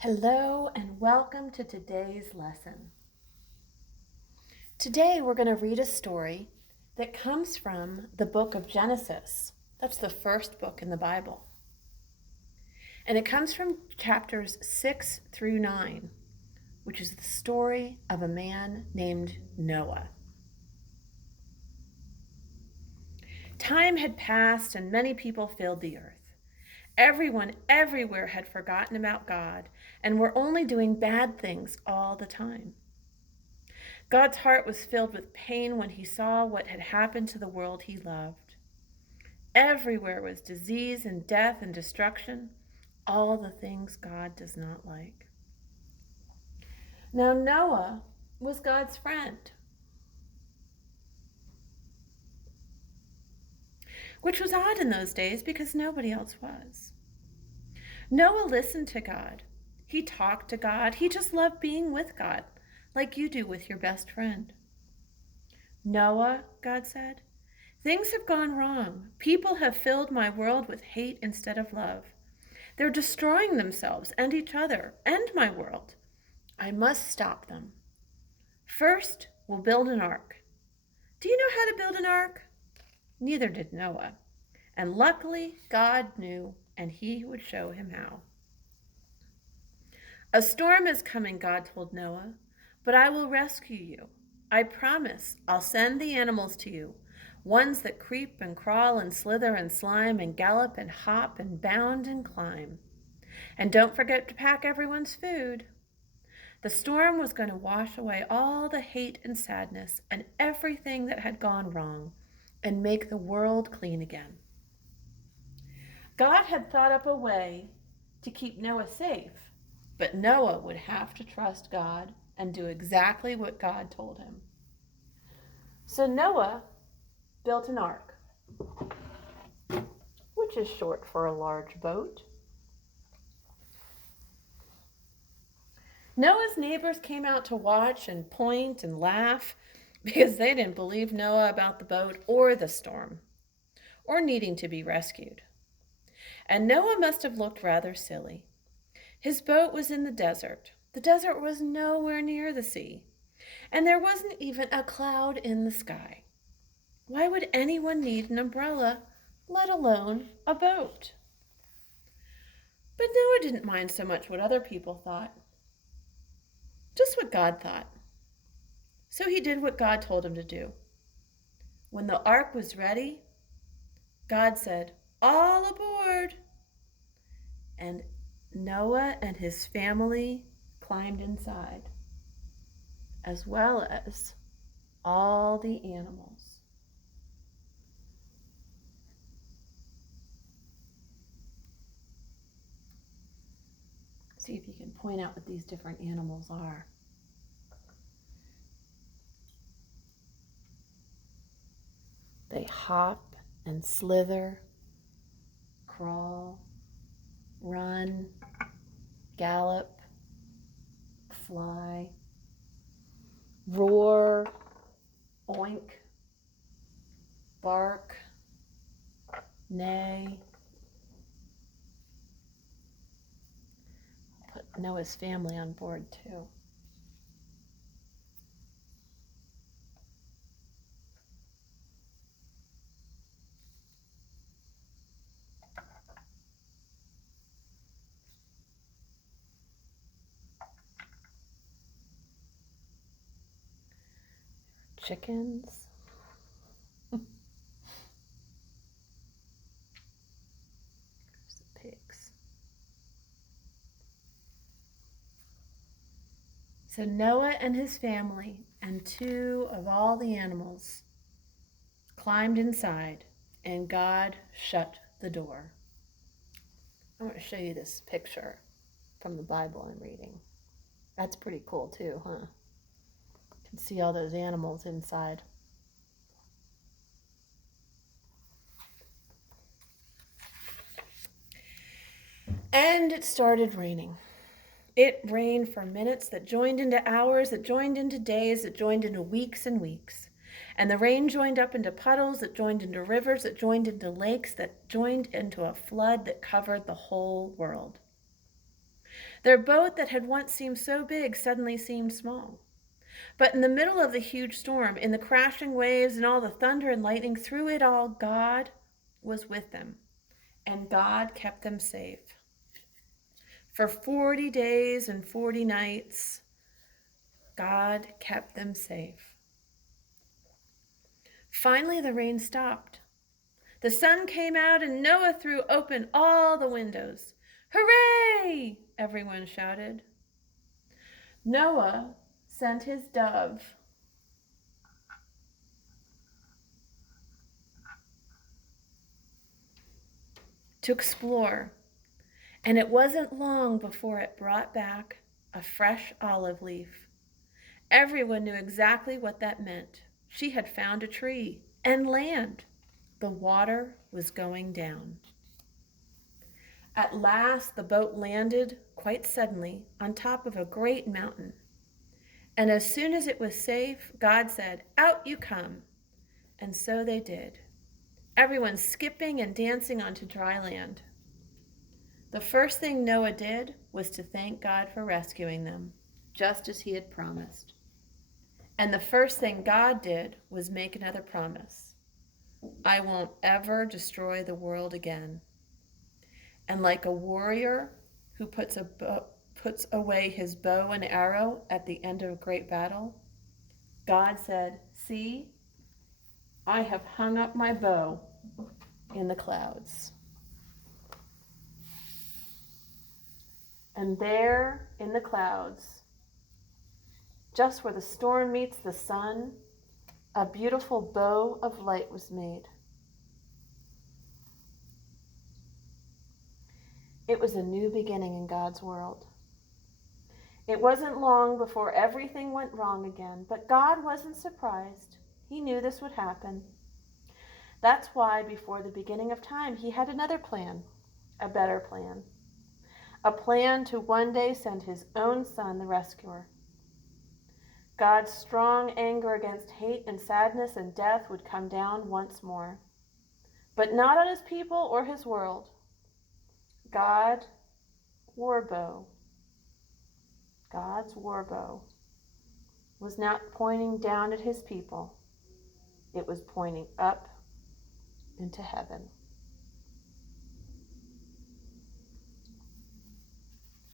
Hello and welcome to today's lesson. Today we're going to read a story that comes from the book of Genesis. That's the first book in the Bible. And it comes from chapters 6 through 9, which is the story of a man named Noah. Time had passed and many people filled the earth. Everyone everywhere had forgotten about God and were only doing bad things all the time. God's heart was filled with pain when he saw what had happened to the world he loved. Everywhere was disease and death and destruction, all the things God does not like. Now Noah was God's friend, which was odd in those days because nobody else was. Noah listened to God. He talked to God. He just loved being with God, like you do with your best friend. Noah, God said, things have gone wrong. People have filled my world with hate instead of love. They're destroying themselves and each other and my world. I must stop them. First, we'll build an ark. Do you know how to build an ark? Neither did Noah. And luckily, God knew, and he would show him how. A storm is coming, God told Noah, but I will rescue you. I promise I'll send the animals to you, ones that creep and crawl and slither and slime and gallop and hop and bound and climb. And don't forget to pack everyone's food. The storm was going to wash away all the hate and sadness and everything that had gone wrong and make the world clean again. God had thought up a way to keep Noah safe, but Noah would have to trust God and do exactly what God told him. So Noah built an ark, which is short for a large boat. Noah's neighbors came out to watch and point and laugh because they didn't believe Noah about the boat or the storm or needing to be rescued. And Noah must have looked rather silly. His boat was in the desert. The desert was nowhere near the sea, and there wasn't even a cloud in the sky. Why would anyone need an umbrella, let alone a boat? But Noah didn't mind so much what other people thought, just what God thought. So he did what God told him to do. When the ark was ready, God said, "All aboard!" And Noah and his family climbed inside, as well as all the animals. See if you can point out what these different animals are. They hop and slither, crawl, run, gallop, fly, roar, oink, bark, neigh. Put Noah's family on board too. Chickens. There's the pigs. So Noah and his family and two of all the animals climbed inside, and God shut the door. I want to show you this picture from the Bible I'm reading. That's pretty cool too, huh? You can see all those animals inside. And it started raining. It rained for minutes that joined into hours, that joined into days, that joined into weeks and weeks. And the rain joined up into puddles, that joined into rivers, that joined into lakes, that joined into a flood that covered the whole world. Their boat that had once seemed so big suddenly seemed small. But in the middle of the huge storm, in the crashing waves and all the thunder and lightning, through it all, God was with them, and God kept them safe. For 40 days and 40 nights, God kept them safe. Finally, the rain stopped. The sun came out, and Noah threw open all the windows. Hooray! Everyone shouted. Noah sent his dove to explore, and it wasn't long before it brought back a fresh olive leaf. Everyone knew exactly what that meant. She had found a tree and land. The water was going down. At last, the boat landed quite suddenly on top of a great mountain. And as soon as it was safe, God said, "Out you come." And so they did, everyone skipping and dancing onto dry land. The first thing Noah did was to thank God for rescuing them, just as he had promised. And the first thing God did was make another promise. I won't ever destroy the world again. And like a warrior who puts away his bow and arrow at the end of a great battle, God said, "See, I have hung up my bow in the clouds." And there in the clouds, just where the storm meets the sun, a beautiful bow of light was made. It was a new beginning in God's world. It wasn't long before everything went wrong again, but God wasn't surprised. He knew this would happen. That's why before the beginning of time, he had another plan, a better plan. A plan to one day send his own son, the rescuer. God's strong anger against hate and sadness and death would come down once more. But not on his people or his world. God's war bow was not pointing down at his people. It was pointing up into heaven.